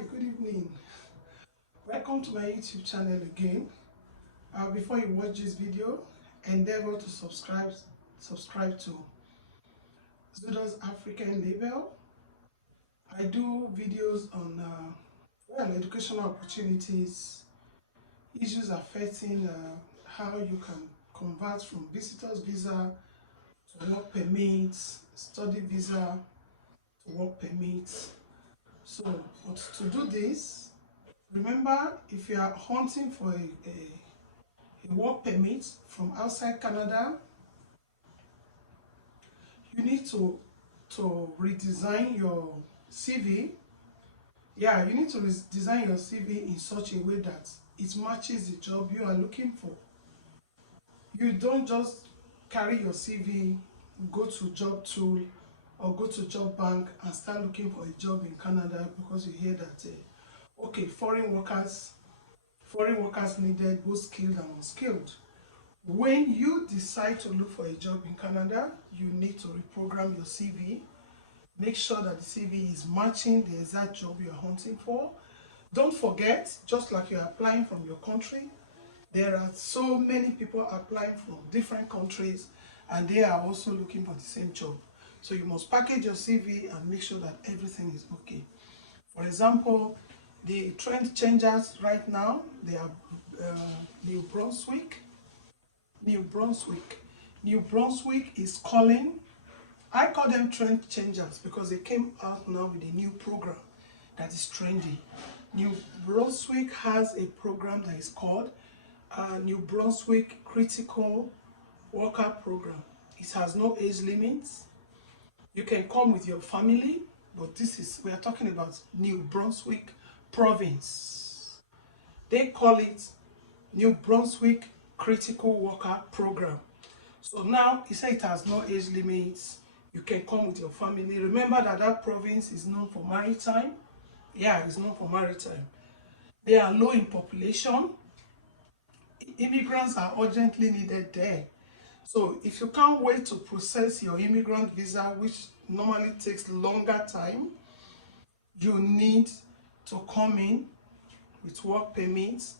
good evening. Welcome to my YouTube channel again. Before you watch this video, endeavor to subscribe to Zudo's African Label. I do videos on educational opportunities, issues affecting how you can convert from visitors visa to work permits, study visa to work permits. So, but to do this, remember, if you are hunting for a work permit from outside Canada, you need to redesign your CV. Yeah, you need to design your CV in such a way that it matches the job you are looking for. You don't just carry your CV, go to job tool or go to job bank and start looking for a job in Canada because you hear that okay, foreign workers needed, both skilled and unskilled. When you decide to look for a job in Canada, you need to reprogram your CV. Make sure that the CV is matching the exact job you're hunting for. Don't forget, just like you're applying from your country, there are so many people applying from different countries and they are also looking for the same job. So you must package your CV and make sure that everything is okay. For example, the trend changers right now, they are New Brunswick. New Brunswick is calling. I call them trend changers because they came out now with a new program that is trendy. New Brunswick has a program that is called New Brunswick Critical Worker Program. It has no age limits. You can come with your family, but we are talking about New Brunswick province. They call it New Brunswick Critical Worker Program. So now he said it has no age limits. You can come with your family. Remember that province is known for maritime. Yeah, it's known for maritime. They are low in population. Immigrants are urgently needed there. So if you can't wait to process your immigrant visa, which normally takes longer time, you need to come in with work permits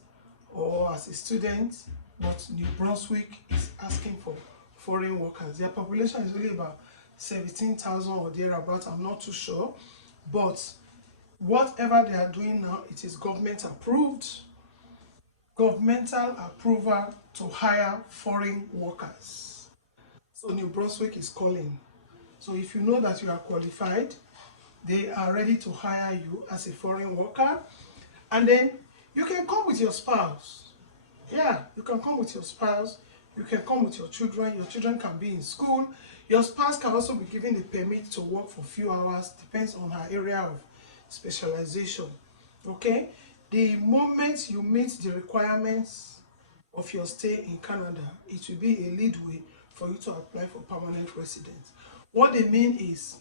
or as a student. But New Brunswick is asking for foreign workers. Their population is only about 17,000 or thereabouts. I'm not too sure. But whatever they are doing now, it is government approved. Governmental approval to hire foreign workers. So New Brunswick is calling. So if you know that you are qualified, they are ready to hire you as a foreign worker. And then you can come with your spouse. Yeah, you can come with your spouse. You can come with your children. Your children can be in school. Your spouse can also be given a permit to work for a few hours. Depends on her area of specialization. Okay? The moment you meet the requirements of your stay in Canada, it will be a leadway for you to apply for permanent residence. What they mean is,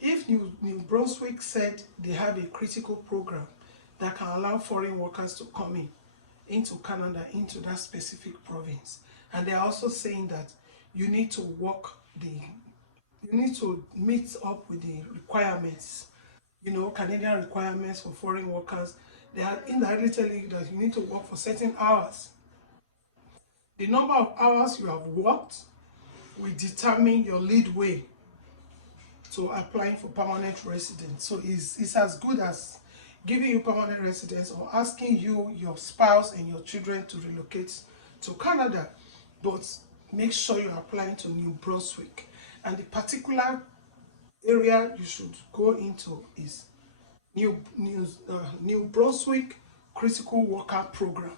if New Brunswick said they have a critical program that can allow foreign workers to come into Canada, into that specific province, and they are also saying that you need to meet up with the requirements, Canadian requirements for foreign workers. They are indirectly telling you that you need to work for certain hours. The number of hours you have worked will determine your leadway to applying for permanent residence. So it's as good as giving you permanent residence or asking you, your spouse, and your children to relocate to Canada. But make sure you're applying to New Brunswick. And the particular area you should go into is New Brunswick Critical Worker Program.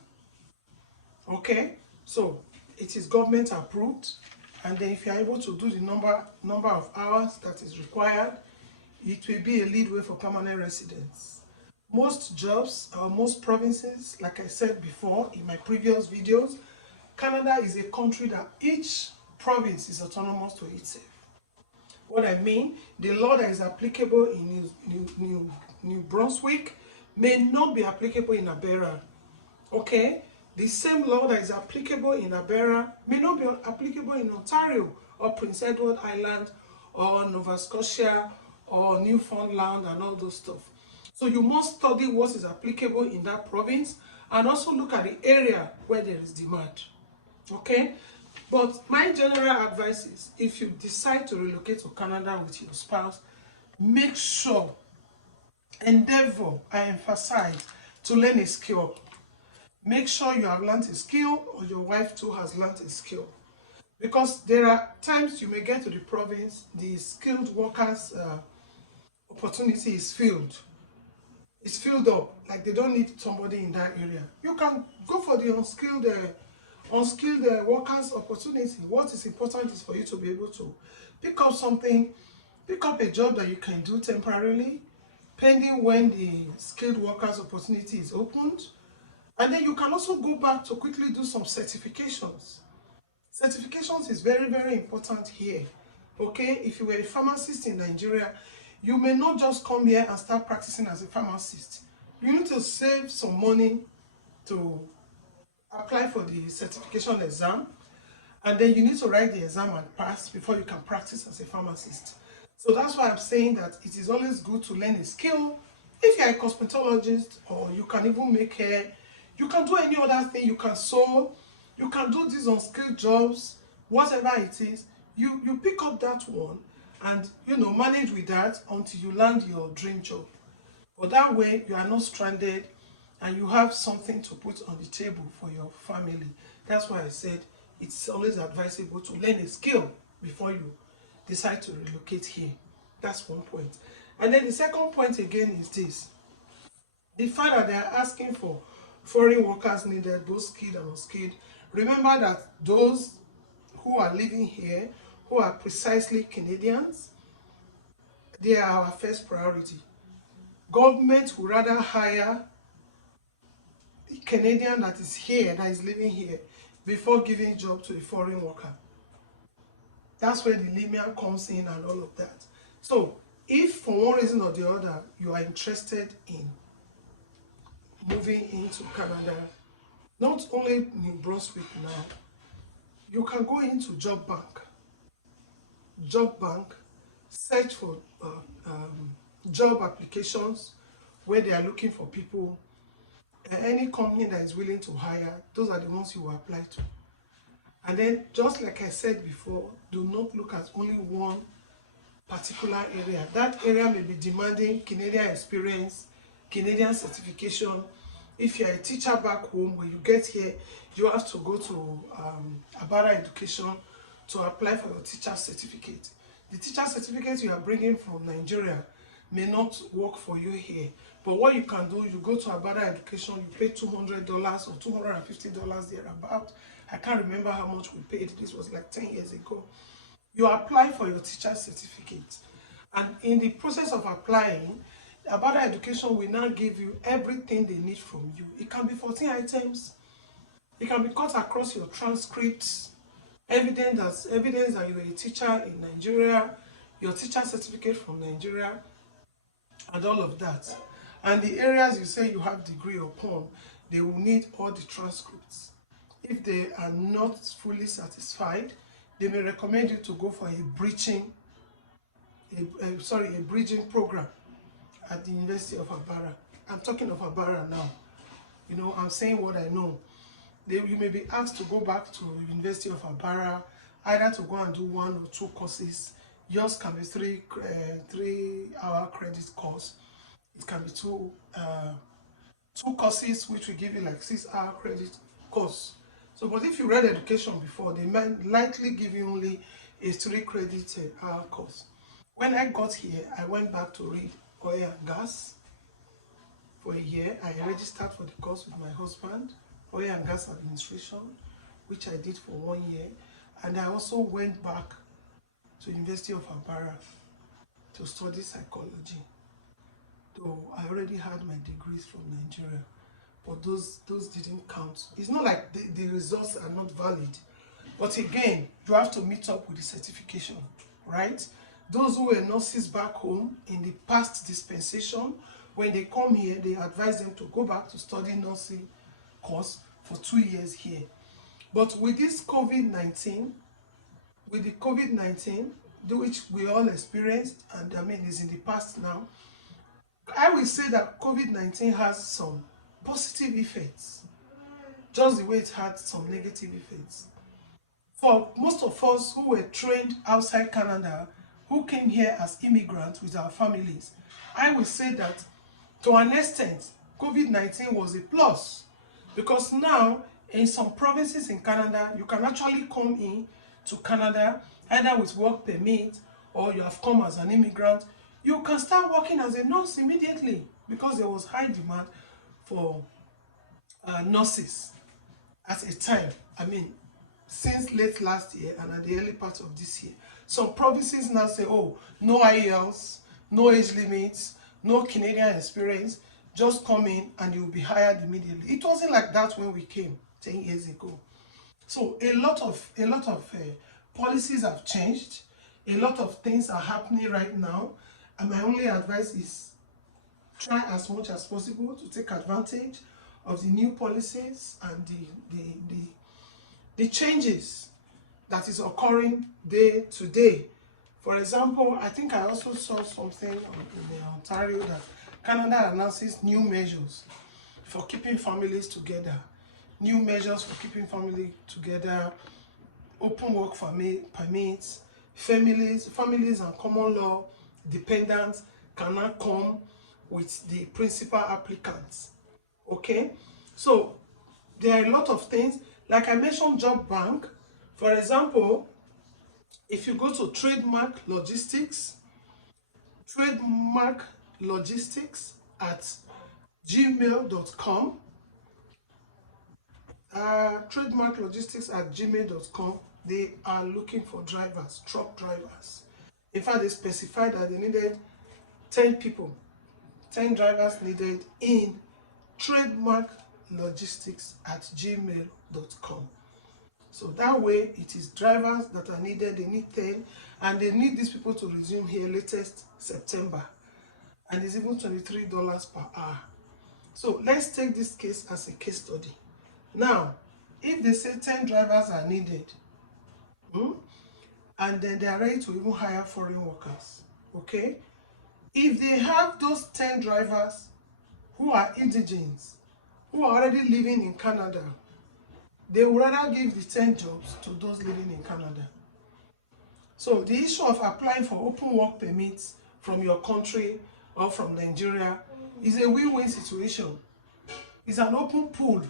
Okay, so it is government approved, and then if you are able to do the number of hours that is required, it will be a leadway for permanent residence. Most jobs or most provinces, like I said before in my previous videos, Canada is a country that each province is autonomous to itself. What I mean, the law that is applicable in New Brunswick may not be applicable in Alberta. Okay? The same law that is applicable in Alberta may not be applicable in Ontario or Prince Edward Island or Nova Scotia or Newfoundland and all those stuff. So you must study what is applicable in that province and also look at the area where there is demand. Okay? But my general advice is, if you decide to relocate to Canada with your spouse, make sure, endeavor, I emphasize, to learn a skill. Make sure you have learned a skill, or your wife too has learned a skill. Because there are times you may get to the province, the skilled workers opportunity is filled. It's filled up, like they don't need somebody in that area. You can go for the unskilled workers opportunity. What is important is for you to be able to pick up something, pick up a job that you can do temporarily, pending when the skilled workers opportunity is opened. And then you can also go back to quickly do some certifications. Certifications is very, very important here. Okay, if you were a pharmacist in Nigeria, you may not just come here and start practicing as a pharmacist. You need to save some money to apply for the certification exam, and then you need to write the exam and pass before you can practice as a pharmacist. So that's why I'm saying that it is always good to learn a skill. If you're a cosmetologist, or you can even make hair, you can do any other thing, you can sew, you can do these unskilled jobs, whatever it is, you pick up that one and manage with that until you land your dream job. But that way you are not stranded and you have something to put on the table for your family. That's why I said it's always advisable to learn a skill before you decide to relocate here. That's one point. And then the second point again is this: the fact that they are asking for foreign workers needed, both skilled and unskilled. Remember that those who are living here, who are precisely Canadians, they are our first priority. Government would rather hire the Canadian that is here, that is living here, before giving job to a foreign worker. That's where the limit comes in and all of that. So if for one reason or the other you are interested in moving into Canada, not only New Brunswick now, you can go into Job Bank, search for job applications where they are looking for people. Any company that is willing to hire, those are the ones you will apply to. And then, just like I said before, do not look at only one particular area. That area may be demanding Canadian experience, Canadian certification. If you're a teacher back home, when you get here, you have to go to Abara Education to apply for your teacher certificate. The teacher certificate you are bringing from Nigeria may not work for you here. But what you can do, you go to Abara Education, you pay $200 or $250 thereabout. I can't remember how much we paid. This was like 10 years ago. You apply for your teacher certificate. And in the process of applying, Abara Education will now give you everything they need from you. It can be 14 items. It can be cut across your transcripts, evidence that you were a teacher in Nigeria, your teacher certificate from Nigeria, and all of that. And the areas you say you have degree upon, they will need all the transcripts. If they are not fully satisfied, they may recommend you to go for a bridging program at the University of Abara. I'm talking of Abara now. I'm saying what I know. You may be asked to go back to University of Abara, either to go and do 1 or 2 courses. Yours can be 3-hour credit course. It can be two courses, which will give you like 6-hour credit course. So, but if you read education before, they might likely give you only a 3-credit hour course. When I got here, I went back to read oil and gas for a year. I registered for the course with my husband, oil and gas administration, which I did for 1 year. And I also went back to University of Abara to study psychology. Though I already had my degrees from Nigeria, but those didn't count. It's not like the results are not valid, but again, you have to meet up with the certification, right? Those who were nurses back home in the past dispensation, when they come here, they advise them to go back to study nursing course for 2 years here. But with this COVID-19, which we all experienced, and I mean is in the past now, I will say that COVID-19 has some positive effects, just the way it had some negative effects. For most of us who were trained outside Canada, who came here as immigrants with our families, I will say that to an extent, COVID-19 was a plus, because now in some provinces in Canada, you can actually come in to Canada either with work permit or you have come as an immigrant. You can start working as a nurse immediately because there was high demand for nurses at a time. I mean, since late last year and at the early part of this year. Some provinces now say, oh, no IELTS, no age limits, no Canadian experience, just come in and you'll be hired immediately. It wasn't like that when we came 10 years ago. So a lot of policies have changed. A lot of things are happening right now. And my only advice is try as much as possible to take advantage of the new policies and the changes that is occurring day to day. For example, I think I also saw something in Ontario that Canada announces new measures for keeping families together. New measures for keeping family together, open work permits, families and common law dependents cannot come with the principal applicants. Okay, so there are a lot of things. Like I mentioned, job bank. For example, if you go to trademark logistics at gmail.com, trademarklogistics@gmail.com, they are looking for drivers, truck drivers. In fact, they specified that they needed 10 people, 10 drivers needed in trademarklogistics@gmail.com. So that way, it is drivers that are needed. They need 10, and they need these people to resume here latest September. And it's even $23 per hour. So let's take this case as a case study. Now, if they say 10 drivers are needed, and then they are ready to even hire foreign workers, okay? If they have those 10 drivers who are indigents, who are already living in Canada, they would rather give the 10 jobs to those living in Canada. So the issue of applying for open work permits from your country or from Nigeria is a win-win situation. It's an open pool.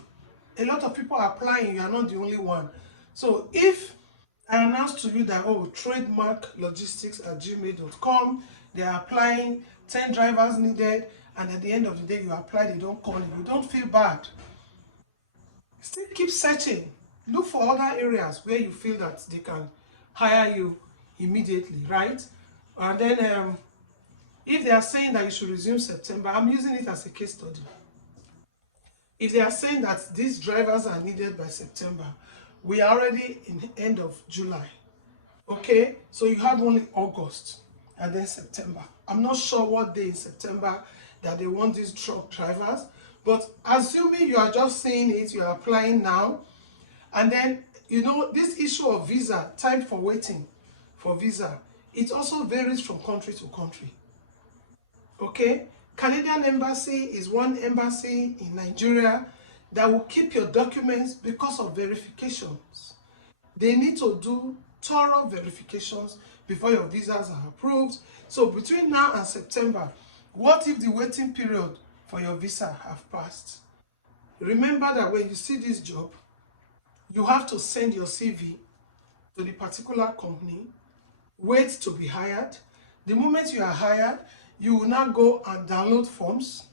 A lot of people are applying, you are not the only one. So if I announce to you that, oh, trademarklogistics@gmail.com, they are applying, 10 drivers needed, and at the end of the day you apply, they don't call you don't feel bad. Still keep searching. Look for other areas where you feel that they can hire you immediately, right? And then if they are saying that you should resume September, I'm using it as a case study. If they are saying that these drivers are needed by September, we are already in the end of July. Okay, so you have only August and then September. I'm not sure what day in September that they want these truck drivers, but assuming you are just saying it, you are applying now, and then, you know, this issue of visa, time for waiting for visa, it also varies from country to country. Okay, Canadian Embassy is one embassy in Nigeria that will keep your documents because of verifications. They need to do thorough verifications before your visas are approved. So between now and September, what if the waiting period for your visa have passed? Remember that when you see this job, you have to send your CV to the particular company, wait to be hired. The moment you are hired, you will now go and download forms.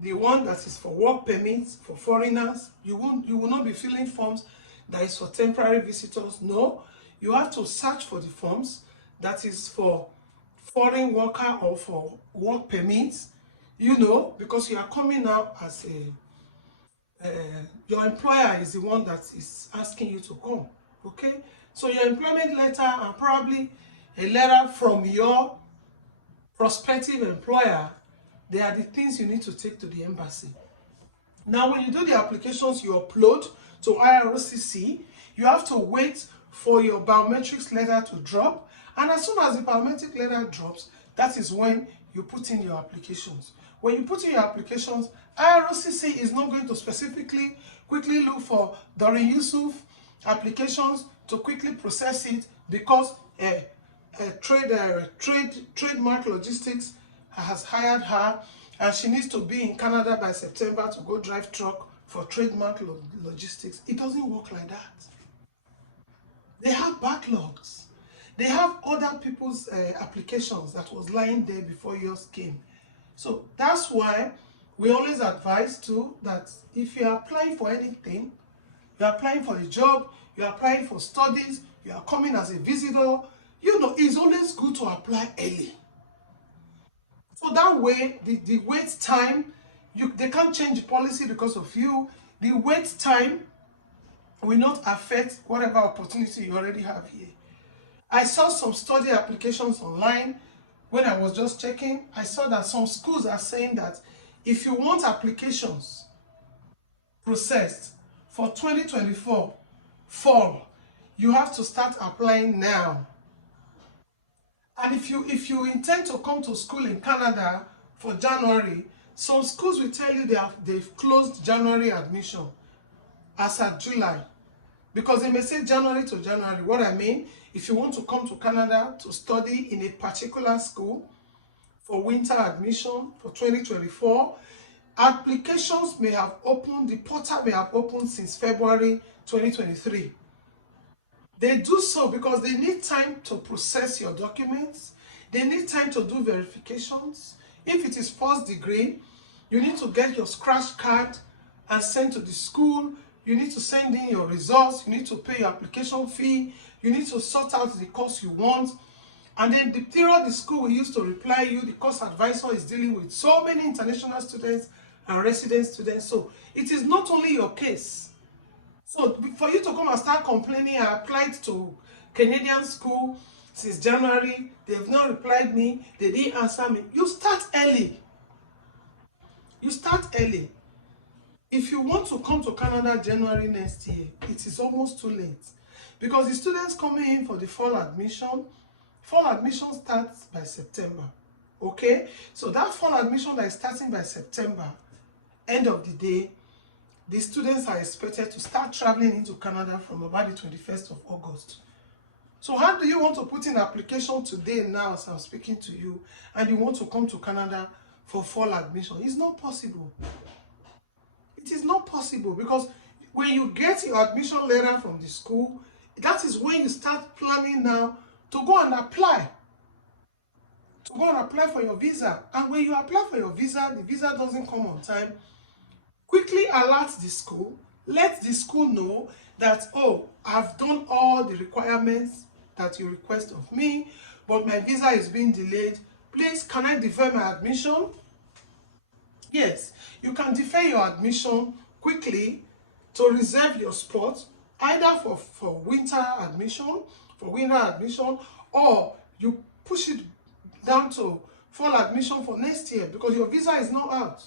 The one that is for work permits for foreigners, you will not be filling forms that is for temporary visitors. No, you have to search for the forms that is for foreign worker or for work permits, you know, because you are coming now as your employer is the one that is asking you to come. Okay, so your employment letter and probably a letter from your prospective employer, they are the things you need to take to the embassy. Now, when you do the applications, you upload to IRCC, you have to wait for your biometrics letter to drop, and as soon as the biometric letter drops, that is when you put in your applications. When you put in your applications, IRCC is not going to specifically quickly look for Doreen Yusuf applications to quickly process it, because trademark logistics has hired her, and she needs to be in Canada by September to go drive truck for trademark logistics. It doesn't work like that. They have backlogs. They have other people's applications that was lying there before yours came. So that's why we always advise too that if you are applying for anything, you are applying for a job, you are applying for studies, you are coming as a visitor, you know, it's always good to apply early. So that way, the wait time, they can't change the policy because of you. The wait time will not affect whatever opportunity you already have here. I saw some study applications online. When I was just checking, I saw that some schools are saying that if you want applications processed for 2024 fall, you have to start applying now. And if you intend to come to school in Canada for January, some schools will tell you they've closed January admission as at July. Because they may say January to January. What I mean, if you want to come to Canada to study in a particular school for winter admission for 2024, applications may have opened, the portal may have opened since February 2023. They do so because they need time to process your documents. They need time to do verifications. If it is first degree, you need to get your scratch card and send to the school. You need to send in your results. You need to pay your application fee. You need to sort out the course you want. And then the period the school will use to reply you, the course advisor is dealing with so many international students and resident students. So it is not only your case. So for you to come and start complaining, I applied to Canadian school since January, they've not replied me, they didn't answer me. You start early. You start early. If you want to come to Canada January next year, it is almost too late. Because the students coming in for the fall admission starts by September. Okay? So that fall admission that is starting by September, end of the day, the students are expected to start traveling into Canada from about the 21st of August. So how do you want to put in application today now as I'm speaking to you, and you want to come to Canada for fall admission? It's not possible. It is not possible, because when you get your admission letter from the school, that is when you start planning now to go and apply. To go and apply for your visa. And when you apply for your visa, the visa doesn't come on time. Quickly alert the school. Let the school know that, oh, I've done all the requirements that you request of me, but my visa is being delayed. Please, can I defer my admission? Yes, you can defer your admission quickly to reserve your spot, either for winter admission, or you push it down to fall admission for next year, because your visa is not out.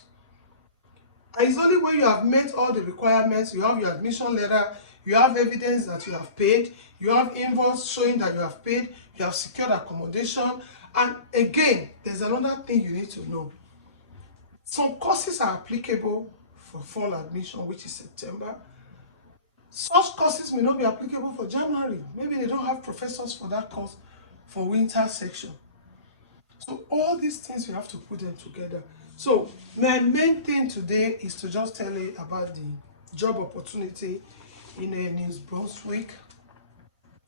And it's only when you have met all the requirements, you have your admission letter, you have evidence that you have paid, you have invoice showing that you have paid, you have secured accommodation. And again, there's another thing you need to know. Some courses are applicable for fall admission, which is September. Such courses may not be applicable for January. Maybe they don't have professors for that course for winter section. So all these things, you have to put them together. So my main thing today is to just tell you about the job opportunity in New Brunswick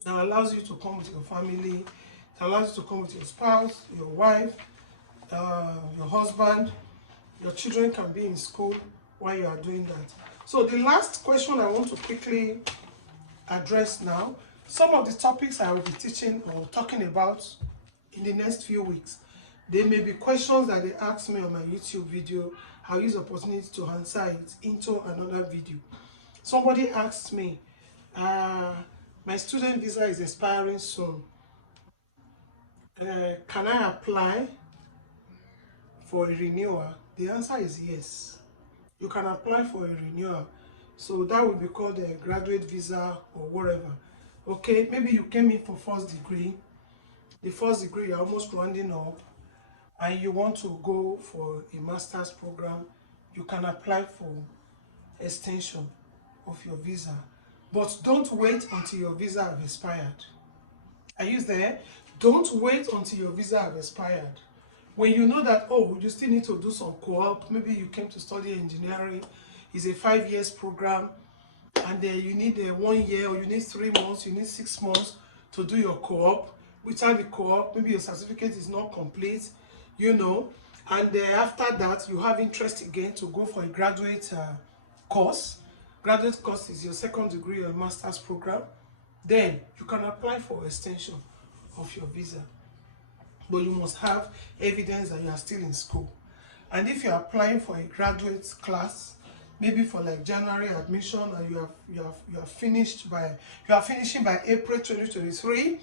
that allows you to come with your family, that allows you to come with your spouse, your wife, your husband. Your children can be in school while you are doing that. So the last question I want to quickly address now, some of the topics I will be teaching or talking about in the next few weeks. There may be questions that they ask me on my YouTube video. I'll use the opportunity to answer it into another video. Somebody asked me, my student visa is expiring soon. Can I apply for a renewal? The answer is yes. You can apply for a renewal. So that will be called a graduate visa or whatever. Okay, maybe you came in for first degree. The first degree you're almost rounding up. and you want to go for a master's program, you can apply for extension of your visa. But don't wait until your visa has expired. Are you there? Don't wait until your visa has expired. When you know that, oh, you still need to do some co-op, maybe you came to study engineering, it's a 5 years program, and then you need a 1 year, or you need 3 months, you need 6 months to do your co-op. Without the co-op, maybe your certificate is not complete, you know, and then after that, you have interest again to go for a graduate course. Graduate course is your second degree or master's program. Then you can apply for extension of your visa. But you must have evidence that you are still in school. And if you're applying for a graduate class, maybe for like January admission, and you are finishing by April 2023,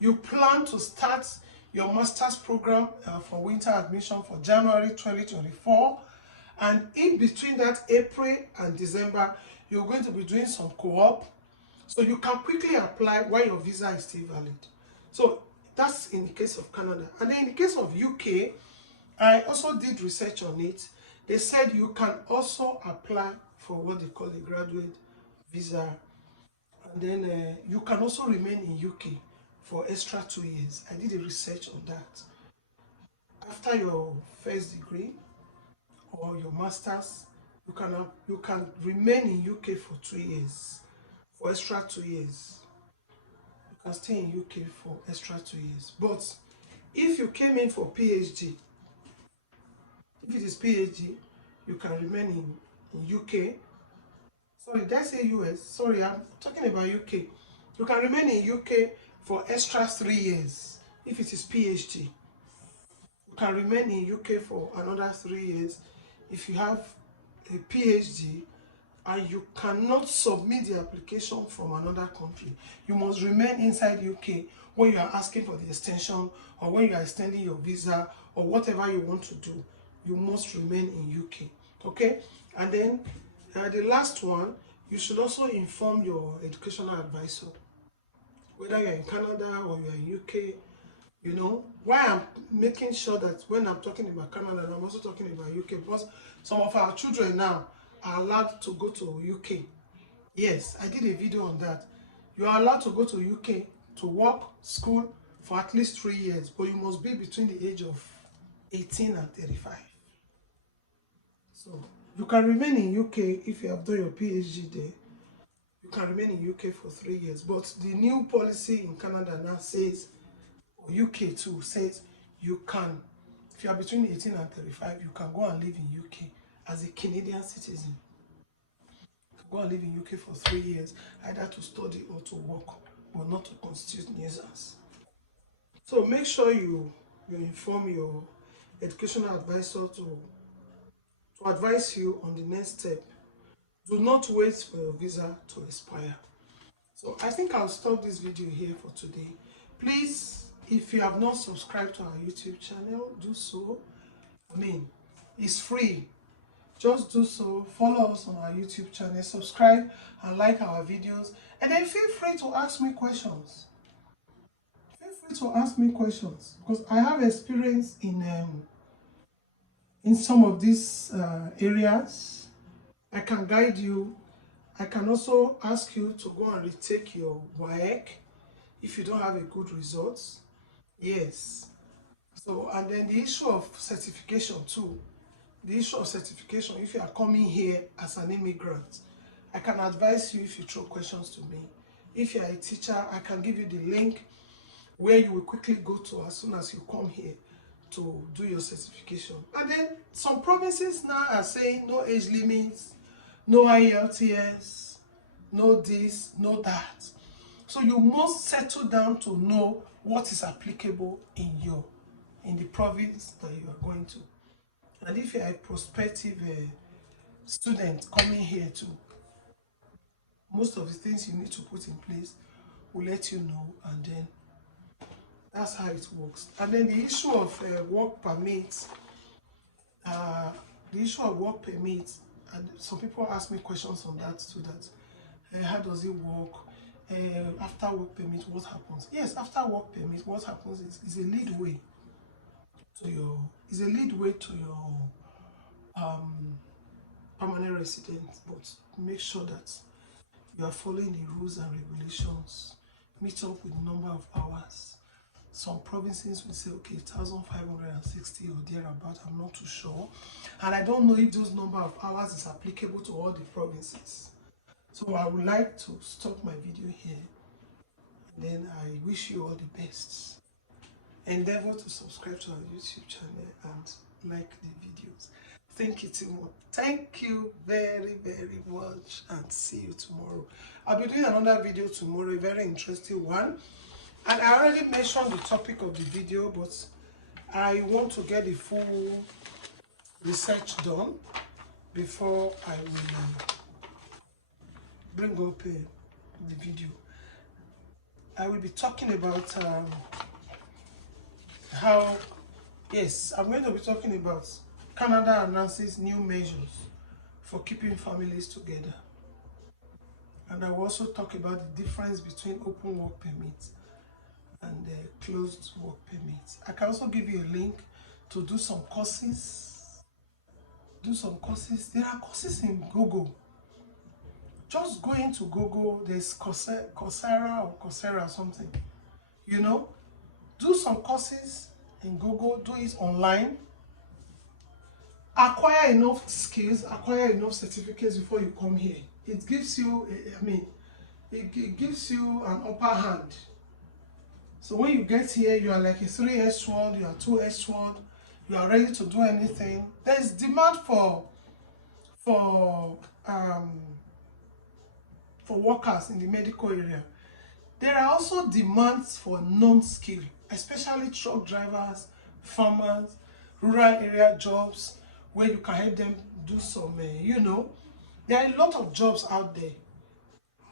you plan to start your master's program for winter admission for January 2024, and in between that April and December, you're going to be doing some co-op, so you can quickly apply while your visa is still valid. So that's in the case of Canada. And then in the case of UK, I also did research on it. They said you can also apply for what they call a graduate visa, and then you can also remain in UK for extra 2 years. I did a research on that. After your first degree or your master's, you can remain in UK for 2 years, for extra 2 years. You can stay in UK for extra 2 years. But if you came in for PhD, if it is PhD, you can remain in UK. Sorry, did I say US? Sorry, I'm talking about UK. You can remain in UK for extra 3 years if it is PhD. You can remain in UK for another 3 years if you have a PhD, and you cannot submit the application from another country. You must remain inside UK when you are asking for the extension, or when you are extending your visa, or whatever you want to do. You must remain in UK. Okay? And then the last one, you should also inform your educational advisor, whether you're in Canada or you're in UK. You know, why I'm making sure that when I'm talking about Canada, I'm also talking about UK, because some of our children now are allowed to go to UK. Yes, I did a video on that. You are allowed to go to UK to work, school for at least 3 years, but you must be between the age of 18 and 35. So you can remain in UK if you have done your PhD there. You can remain in UK for 3 years. But the new policy in Canada now says, or UK too, says you can, if you are between 18 and 35, you can go and live in UK as a Canadian citizen. You can go and live in UK for 3 years, either to study or to work, but not to constitute nuisance. So make sure you inform your educational advisor to advise you on the next step. Do not wait for your visa to expire. So I think I'll stop this video here for today. Please, if you have not subscribed to our YouTube channel, do so. I mean, it's free. Just do so. Follow us on our YouTube channel, subscribe and like our videos, and then feel free to ask me questions. Feel free to ask me questions, because I have experience in some of these areas. I can guide you. I can also ask you to go and retake your WAEC if you don't have a good results. Yes. So, and then the issue of certification too. The issue of certification, if you are coming here as an immigrant, I can advise you if you throw questions to me. If you are a teacher, I can give you the link where you will quickly go to as soon as you come here to do your certification. And then some provinces now are saying no age limits, no IELTS, no this, no that. So you must settle down to know what is applicable in the province that you are going to. And if you are a prospective student coming here too, most of the things you need to put in place will let you know, and then that's how it works. And then the issue of work permits, and some people ask me questions on that too, that how does it work? After work permit, what happens? Yes, after work permit, what happens is a lead way. it's a lead way to your permanent residence, but make sure that you are following the rules and regulations. Meet up with number of hours. Some provinces will say, okay, 1,560 or thereabout. I'm not too sure. And I don't know if those number of hours is applicable to all the provinces. So I would like to stop my video here. And then I wish you all the best. Endeavor to subscribe to our YouTube channel and like the videos. Thank you too much. Thank you very, very much, and see you tomorrow. I'll be doing another video tomorrow, a very interesting one. And I already mentioned the topic of the video, but I want to get the full research done before I will bring up the video. I will be talking about I'm going to be talking about Canada announces new measures for keeping families together. And I will also talk about the difference between open work permits and closed work permits. I can also give you a link to do some courses. There are courses in Google. Just go into Google, there's Coursera or something. You know, do some courses in Google, do it online. Acquire enough skills, acquire enough certificates before you come here. It gives you, it gives you an upper hand. So when you get here, you are like a 3S1, you are 2S1, you are ready to do anything. There is demand for workers in the medical area. There are also demands for non-skill, especially truck drivers, farmers, rural area jobs, where you can help them do some, there are a lot of jobs out there.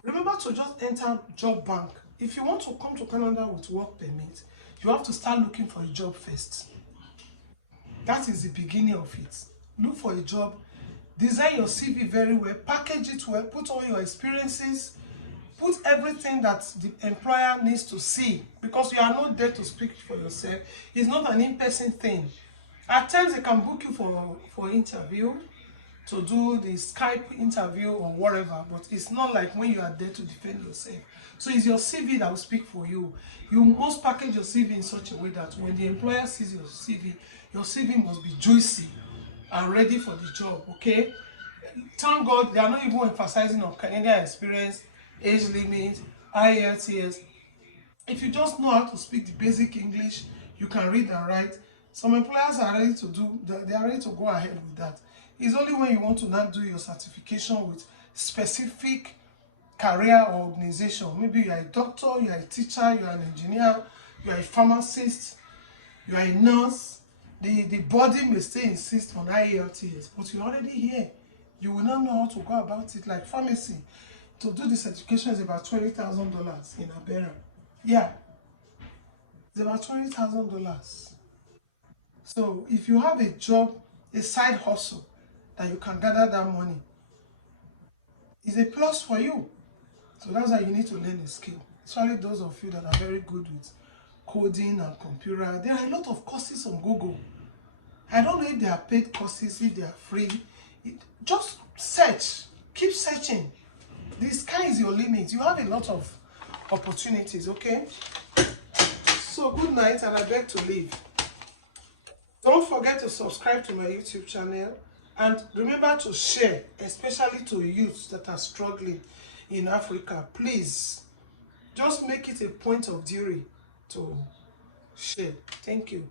Remember to just enter job bank. If you want to come to Canada with work permit, you have to start looking for a job first. That is the beginning of it. Look for a job, design your CV very well, package it well, put all your experiences, put everything that the employer needs to see, because you are not there to speak for yourself. It's not an in-person thing. At times they can book you for interview, to do the Skype interview or whatever, but it's not like when you are there to defend yourself. So it's your CV that will speak for you. You must package your CV in such a way that when the employer sees your CV must be juicy and ready for the job, okay? Thank God they are not even emphasizing on Canadian experience, age limit, IELTS. If you just know how to speak the basic English, you can read and write. Some employers are ready to they are ready to go ahead with that. It's only when you want to now do your certification with specific career or organization. Maybe you are a doctor, you are a teacher, you are an engineer, you are a pharmacist, you are a nurse. The body may still insist on IELTS, but you're already here. You will not know how to go about it. Like pharmacy, to do the certification is about $20,000 in Alberta. Yeah, it's about $20,000. So if you have a job, a side hustle that you can gather that money, it's a plus for you. So that's why you need to learn a skill. Especially those of you that are very good with coding and computer. There are a lot of courses on Google. I don't know if they are paid courses, if they are free. Just search. Keep searching. The sky is your limit. You have a lot of opportunities, okay? So good night, and I beg to leave. Don't forget to subscribe to my YouTube channel, and remember to share, especially to youths that are struggling in Africa. Please, just make it a point of duty to share. Thank you.